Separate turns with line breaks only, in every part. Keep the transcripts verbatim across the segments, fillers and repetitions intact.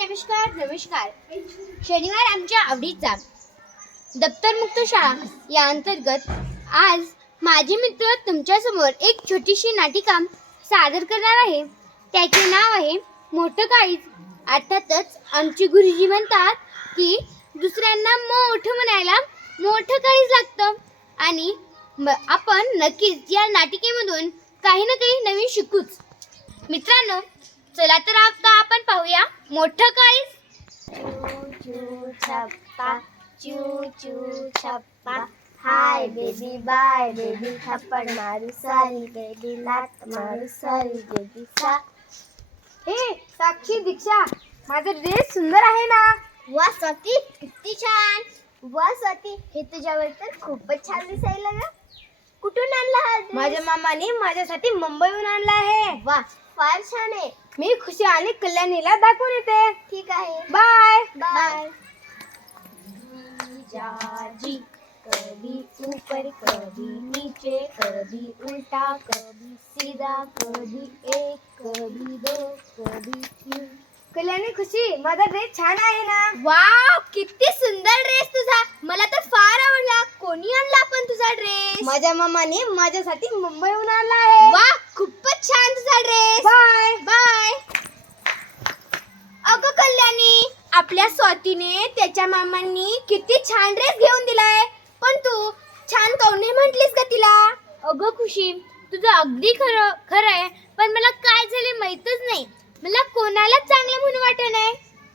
नमस्कार नमस्कार शनिवार आमच्या आवडीचा दप्तरमुक्त शाळा या अंतर्गत आज माझे मित्र तुमच्या समोर एक छोटीशी नाटिका सादर करणार आहे. त्याचे नाव आहे मोठं काळीज. अर्थातच आमचे गुरुजी म्हणतात की दुसऱ्यांना मोठं म्हणायला मोठं काळीज लागतं आणि आपण नक्कीच या नाटिकेमधून काही ना काही नवीन शिकूच. मित्रांनो, चला तर आता आपण पाहूया मोठं काळीज.
चू चू छप्पा चू चू छप्पा हाय बेबी बाय बेबी थप्पड मारू सारी बेबी लात मारू सारी बेबी सा.
हे साक्षी दीक्षा, माझा ड्रेस सुंदर आहे ना?
वा स्वाती, किती छान. वा स्वाती, हे तुझ्यावर तर खूपच छान दिसायला ग. कुठून आणला हा dress?
माझ्या मामाने माझ्यासाठी मुंबईहून आणला आहे.
वा, फार छान आहे.
मी खुशी आणि कल्याणीला दाखवून येते.
ठीक आहे,
बाय
बाय. जाजी कभी ऊपर कभी नीचे कभी उल्टा कभी सीधा कभी एक कभी दो कभी तीन.
कल्याणी, खुशी, माझा ड्रेस छान आहे ना?
वाव, किती सुंदर ड्रेस तुझा. मला तर फार आवडला. कोणी आणला पण तुझा ड्रेस?
माझ्या मामाने माझ्यासाठी मुंबईहून आणला आहे.
वा, खूपच छान तुझा ड्रेस.
Bye
bye. अगं कल्याणी, आपल्या स्वातीने त्याच्या मामांनी किती छान ड्रेस घेऊन दिलाय, पण तू छान काऊन नाही म्हटलीस का तिला?
अगं खुशी, तुझं अगदी खरं खरं आहे, पण मला काय झाले माहीतच नाही. मला कोणाला चांगलं म्हणून वाटत नाही.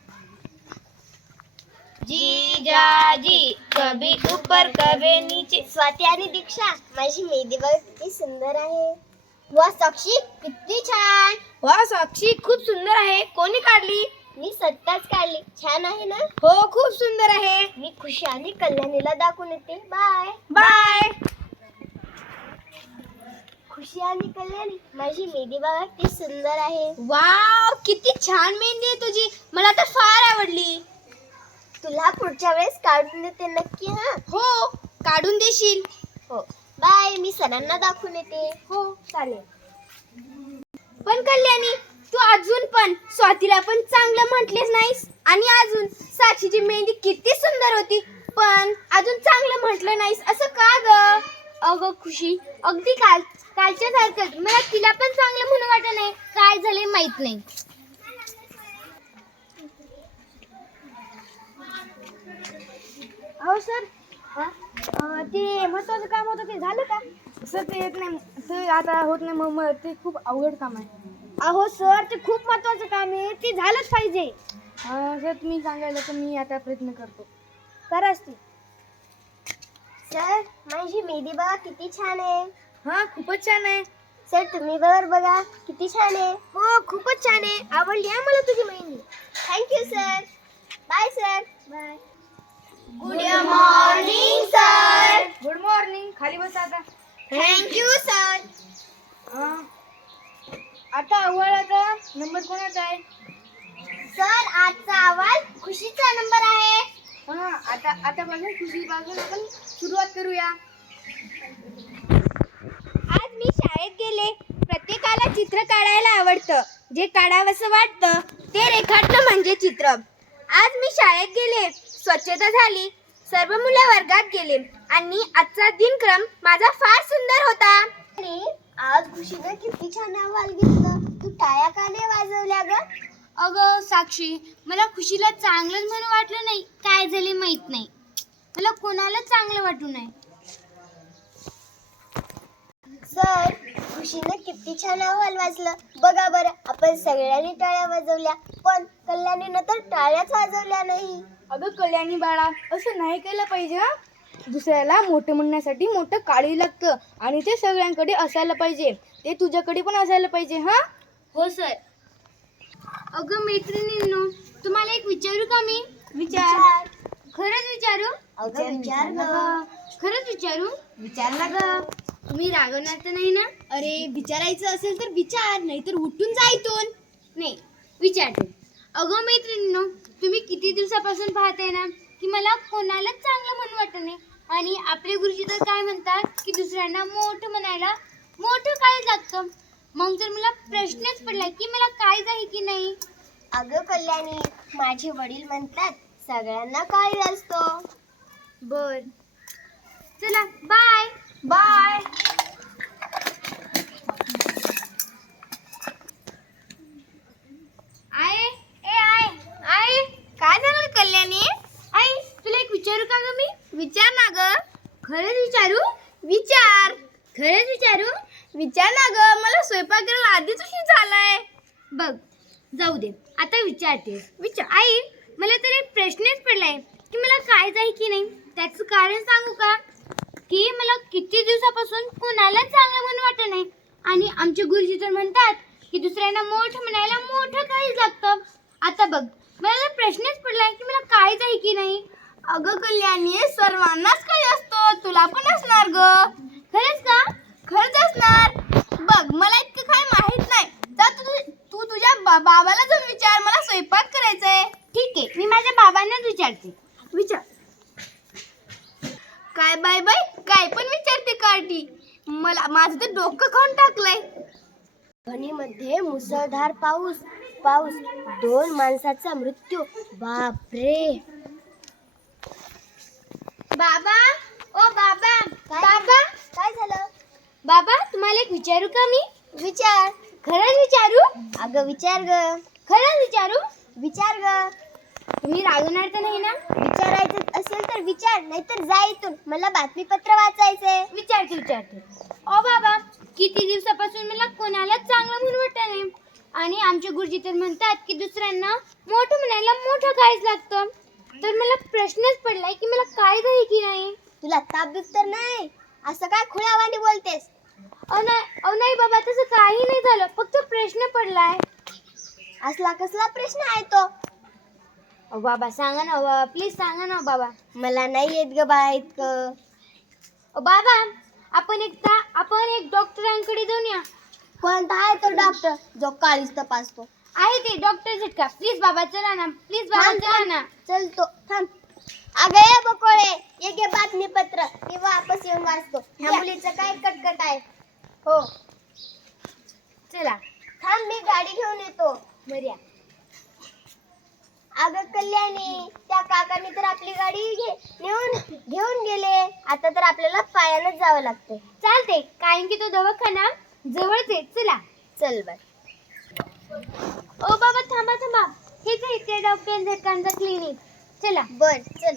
जीजाजी कभी ऊपर कभी नीचे. स्वाती आणि दीक्षा, माझी मेहंदी बघ किती सुंदर आहे. वा साक्षी, किती छान.
वा साक्षी, खूप सुंदर आहे. कोणी काढली?
मी सत्ताच काढली. छान आहे ना?
हो, खूप सुंदर आहे.
मी खुशी आणि कल्याणीला दाखवून येते. Bye
bye.
खुशी आणि कल्याणी, माझी मेहंदी बघा किती सुंदर आहे.
वाव, किती छान मेहंदी आहे तुझी. मला तर फार आवडली.
तुला पुढच्या वेळेस काढून देते नक्की. हा,
हो, काढून देशील?
हो. बाय, मी सरांना दाखवून येते.
हो, चालेल. पण कल्याणी, तू अजून पण स्वातीला पण चांगलं म्हटलेस नाहीस, आणि अजून साक्षीची मेहंदी किती सुंदर होती, पण अजून चांगलं म्हटलं नाहीस, असं का ग? अगं खुशी, अगदी काल कालच्या सारखंच मला तिला पण चांगलं म्हणून वाटत नाही. काय झाले माहित नाही. हो सर, ते महत्वाचं काम होतं ते झालं का? सर, ते येत नाही, ते आता होत नाही. मग मग ते खूप अवघड काम आहे. अहो सर, ते खूप महत्वाचं काम आहे, ते झालंच पाहिजे. सर, तुम्ही सांगायला तर मी आता प्रयत्न करतो. कराच ते.
सर, माझी मेहंदी बघा किती छान आहे.
हा, खूपच छान आहे.
सर, तुम्ही बघा बघा किती छान आहे.
हो, खूपच छान आहे. आवडली आहे मला तुझी mehndi.
Thank you sir. Bye sir.
Bye.
Good morning sir.
Good morning. खाली बस आता.
Thank you sir.
आता अव्वळाचा नंबर कोणाचा आहे?
सर, आजचा अहवाल खुशीचा नंबर आहे.
हा, आता आतापासून खुशीपासून आपण सुरुवात करूया. आज मी शाळेत गेले. प्रत्येकाला चित्र काढायला आवडतं. जे काढावंसं वाटतं ते रेखाटणं म्हणजे चित्र. आज मी शाळेत गेले. स्वच्छता झाली. सर्व मुलं वर्गात गेले आणि आजचा दिनक्रम माझा फार सुंदर होता.
आणि आज खुशीने किती छान अहवाल घेतला. तू टाळ्या का नाही वाजवल्या ग?
अगं साक्षी, मला खुशीला चांगलंच म्हणून वाटलं नाही. काय झाले माहित नाही. मला कोणाला चांगलं वाटू नाही.
सर, खुशीने किती छान अहवाल वाचलं. बघा बरं, आपण सगळ्यांनी टाळ्या वाजवल्या, पण कल्याणीनं तर टाळ्याच वाजवल्या नाही.
अगं कल्याणी बाळा, असं नाही केलं पाहिजे. हा, दुसऱ्याला मोठं म्हणण्यासाठी मोठं काळी लागतं आणि ते सगळ्यांकडे असायला पाहिजे. ते तुझ्याकडे पण असायला पाहिजे. हा, हो सर. अगं मैत्रिणींनो, तुम्हाला एक विचारू का मी? विचार. खरंच विचारू?
अगं विचार ग.
खरंच विचारू? विचार ना ग. तुम्ही रागवणार तर नाही ना? अरे, विचारायचं असेल तर विचार, नाही तर उठून जा इथून. नाही, विचारते. अगं मैत्रिणींनो, तुम्ही किती दिवसापासून पाहताय ना की मला कोणालाच चांगलं म्हणून वाटत नाही, आणि आपले गुरुजी तर काय म्हणतात की दुसऱ्यांना मोठं म्हणायला मोठं काय लागतं. मग जर मला प्रश्नच पडला की मला काय आहे की नाही.
अगं कल्याणी, माझे वडील म्हणतात सगळ्यांना काळी असतो.
बर, चला बाय.
बाय.
आय ए आय आय
काय झालं कल्याणी?
आई, तुला एक विचारू का ग मी?
विचार ना ग.
खरंच विचारू?
विचार.
खरंच विचारू?
विचार ना ग. मला स्वयंपाक करायला आधीच उशीर झालाय.
बघ, जाऊ दे, आता विचारते.
विचार.
आई, मला तर एक प्रश्नच पडलाय की मला काय जाई की नाही. त्याचं कारण सांगू का? की मला किती दिवसापासून कोणाला चांगलं म्हणून वाटत नाही. आणि आमचे गुरुजी तर म्हणतात की दुसऱ्यांना मोठं म्हणायला मोठं काहीच लागतं. आता बघ, मला तर प्रश्नच पडलाय की मला काय जाई की नाही.
अगं कल्याणी, सर्वांनाच काही असतो, तुला पण असणार ग.
खरंच का?
खरंच असणार. बघ, मला इतकं काय माहित नाही. जा तू तू तुझ्या बा- बाबाला जाऊन विचार. मला स्वयंपाक करायचंय.
ठीक आहे, मी माझ्या बाबांनाच विचारते.
विचार. काय बाय बाय, काय पण विचारते कार्टी. मला माझं तर डोकं खाऊन टाकलंय. मध्ये मुसळधार पाऊस पाऊस दोन माणसाचा मृत्यू. बापरे.
बाबा, ओ बाबा,
काय?
बाबा,
काय झालं?
बाबा, तुम्हाला एक विचारू का मी?
विचार.
खरंच विचारू?
अगं विचार ग.
खरंच विचारू?
विचार ग.
तुम्ही रागवणार तर नाही ना?
विचारायचं असेल तर विचार, नाहीतर जा इथून. मला बातमीपत्र वाचायचंय.
विचारते विचारते. ओ बाबा, किती दिवसापासून मला कोणालाच चांगलं म्हणून वाटत नाही. आणि आमचे गुरुजी तर म्हणतात की दुसऱ्यांना मोठं म्हणायला मोठं काहीच लागतं. तर मला प्रश्नच पडलाय की मला काय जाई की नाही.
तुला ताप बीप तर नाही? असं काय खुळ्यावानी बोलतेस?
अहो नाही, अहो नाही बाबा, तसं काही नाही झालं, फक्त प्रश्न पडलाय.
असला कसला प्रश्न आहे तो?
अहो बाबा, सांगा ना बाबा, प्लीज सांगा ना बाबा.
मला नाही येत ग बाळा इतकं.
अहो बाबा, आपण एकदा आपण एक डॉक्टरांकडे जाऊया.
कोणता आहे तो डॉक्टर जो काळीच तपासतो?
आहे ते डॉक्टर झटका. प्लीज बाबा चला ना, प्लीज बाबा
थांब,
चला ना.
चलतो, थांब. अगं ये बकोळे, ये घे बातमीपत्र. मी वापस येऊन वाचतो. ह्या
या.
मुलीचं काय कटकट आहे. हो,
चला
थांब, मी गाडी घेऊन येतो.
बऱ्या.
अगं कल्याणी, त्या काकांनी तर आपली गाडी घे नेऊन घेऊन गेले. आता तर आपल्याला पायानंच जावं लागतंय.
चालते, कारण की तो दवाखाना जवळच आहे. चला.
चल बाय.
ओ बाबा, थांबा थांबा, हेच आहे ते डॉक्टर झटकांचं क्लिनिक. चला.
बर, चल.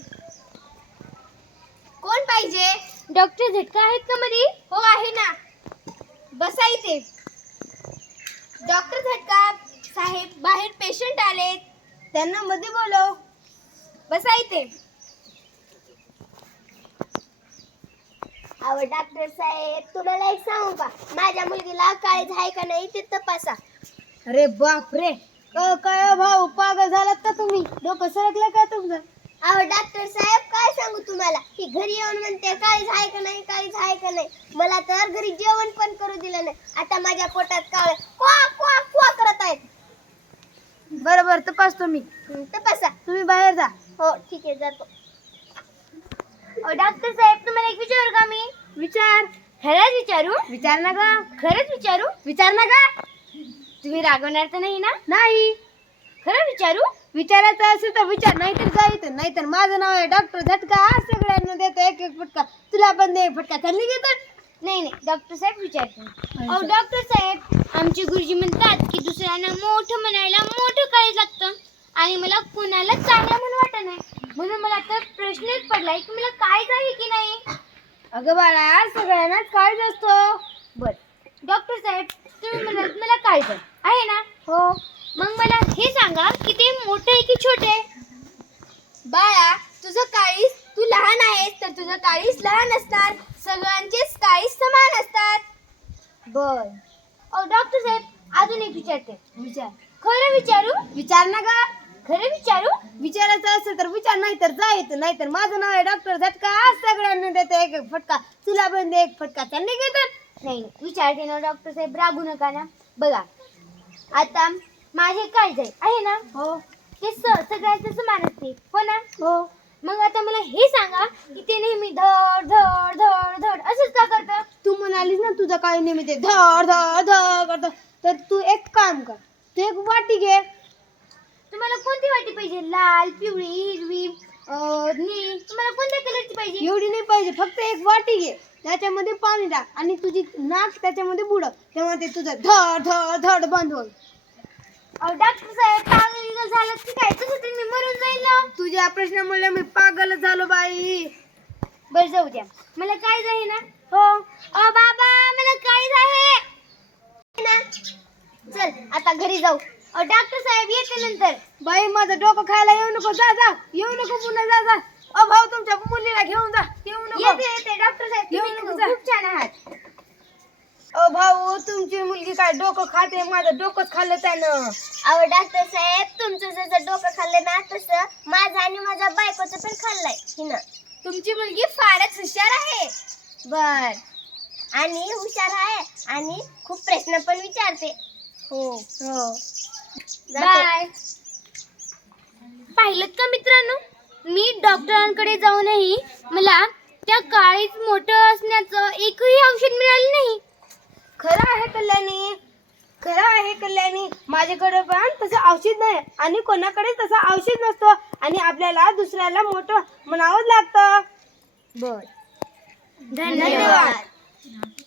कोण पाहिजे?
डॉक्टर झटका आहेत का मध्ये?
हो, आहे ना. बसा इथे. डॉक्टर झटका साहेब, बाहेर पेशंट आले, त्यांना मध्ये बोलव. बसा इथे. अहो डॉक्टर साहेब, तुम्हाला एक सांगू का? माझ्या मुलगीला काळीज आहे का नाही ते तपासा.
अरे बाप रे, काय भाऊ, पागल झालात का तुम्ही? डोकं सरकलं का तुमचं?
अहो डॉक्टर साहेब, काय सांगू तुम्हाला? ही घरी येऊन म्हणते काळीज आहे का नाही, काळीज आहे का नाही. मला तर घरी जेवण पण करू दिलं नाही. आता माझ्या पोटात कावळे क्वा क्वा क्वा करत आहेत.
बरोबर, तपासतो मी.
हं, तपासा.
तुम्ही बाहेर जा.
हो, ठीक आहे, जातो.
डॉक्टर साहेब, तुम्हाला एक विचारू का मी? विचार. खरंच विचारू? विचार ना ग. खरंच विचारू? विचार ना ग. तुम्ही रागवणार तर नाही ना? नाही. खरं विचारू? विचारायचं असेल तर विचार, नाहीतर जायचं. नाहीतर माझं नाव आहे डॉक्टर झटका. सगळ्यांना देतो एक एक फटका. तुला पण दे एक फटका. चालली घेतो. नाही नाही, डॉक्टर साहेब विचारतो. अहो डॉक्टर साहेब, आमचे गुरुजी म्हणतात की दुसऱ्यांना मोठं म्हणायला मोठं काळीज लागतं. आणि मला कोणाला चांगलं म्हणून वाटत नाही. म्हणून मला आता प्रश्नच पडलाय की मला काय जाई की नाही. अगं बाळा, सगळ्यांनाच काळीज असतो. बर डॉक्टर साहेब, तुम्ही म्हणत मला काळीज आहे ना? हो. मग मला हे सांगा की ते मोठं आहे की छोटे आहे?
बाळा, तुझं काळीज, तू लहान आहेस तर तुझं काळीज लहान असणार. सगळ्यांचेच काळीज समान असतात.
बर. अहो डॉक्टर साहेब, अजून एक विचारते. विचार. खरं विचारू? विचार ना ग. खरं विचारू? विचारायचं असेल तर विचार, नाही तर जायचं. नाही तर माझं नाव आहे डॉक्टर झटका. सगळ्यांना देतो एक एक फटका. तुला पण दे एक फटका. त्यांनी घेतात. नाही विचारते ना डॉक्टर साहेब, रागू नका ना. बघा, आता माझे काळीज आहे ना? हो. ते स सगळ्यांचं समान असते. हो ना? हो. मग आता मला हे सांगा की ते नेहमी धड धड धड धड असंच का करतं? तू म्हणालीस ना तुझं काय नेहमी ते धड धड धड करतं. तर तू एक काम कर, तू एक वाटी घे. तुम्हाला कोणती वाटी पाहिजे? लाल, पिवळी, हिरवी, अं, निळी? तुम्हाला कोणत्या कलरची पाहिजे?
एवढी नाही पाहिजे, फक्त एक वाटी घे, त्याच्यामध्ये पाणी टाक आणि तुझी नाक त्याच्यामध्ये बुड, तेव्हा ते तुझं धड धड धड बंद होईल.
अहो डॉक्टर साहेब, पागल झालं की काय? तसं तर मी मरून जाईल ना.
तुझ्या प्रश्नामुळे मी पागल झालो बाई.
बरं जाऊ द्या, मला काय आहे ना. हो अ बाबा, मला काय आहे ना. चल आता घरी जाऊ. अ डॉक्टर साहेब येते नंतर.
बाई माझं डोकं खायला येऊ नको, जा जा, येऊ नको पुन्हा, जा जा. अ भाऊ तुमच्या मुलीला घेऊन जा, येऊ नको.
येते येते डॉक्टर साहेब,
येऊ
तुम्ही
नको, जा.
खूप छान आहात.
अ भाऊ तुमची मुलगी काय डोकं खाते? माझं डोकंच खाल्लं त्यानं.
अहो डॉक्टर साहेब, तुमचं जसं डोकं खाल्लं ना तसं माझं आणि माझ्या बायकोचं पण खाल्लंय हिनं. तुमची मुलगी फारच हुशार आहे. बर, आणि हुशार आहे आणि खूप प्रश्न पण विचारते.
हो
हो. बाय. पाहिलं का मित्रांनो, मी डॉक्टरांकडे जाऊनही मला त्या काळीच मोठं असण्याचं एकही औषध मिळालं नाही.
खरं आहे कल्याणी, खरं आहे कल्याणी, माझ्याकडे पण तसं औषध नाही आणि कोणाकडे तसं औषध नसतो आणि आपल्याला दुसऱ्याला मोठं म्हणावंच लागतं.
बर,
धन्यवाद.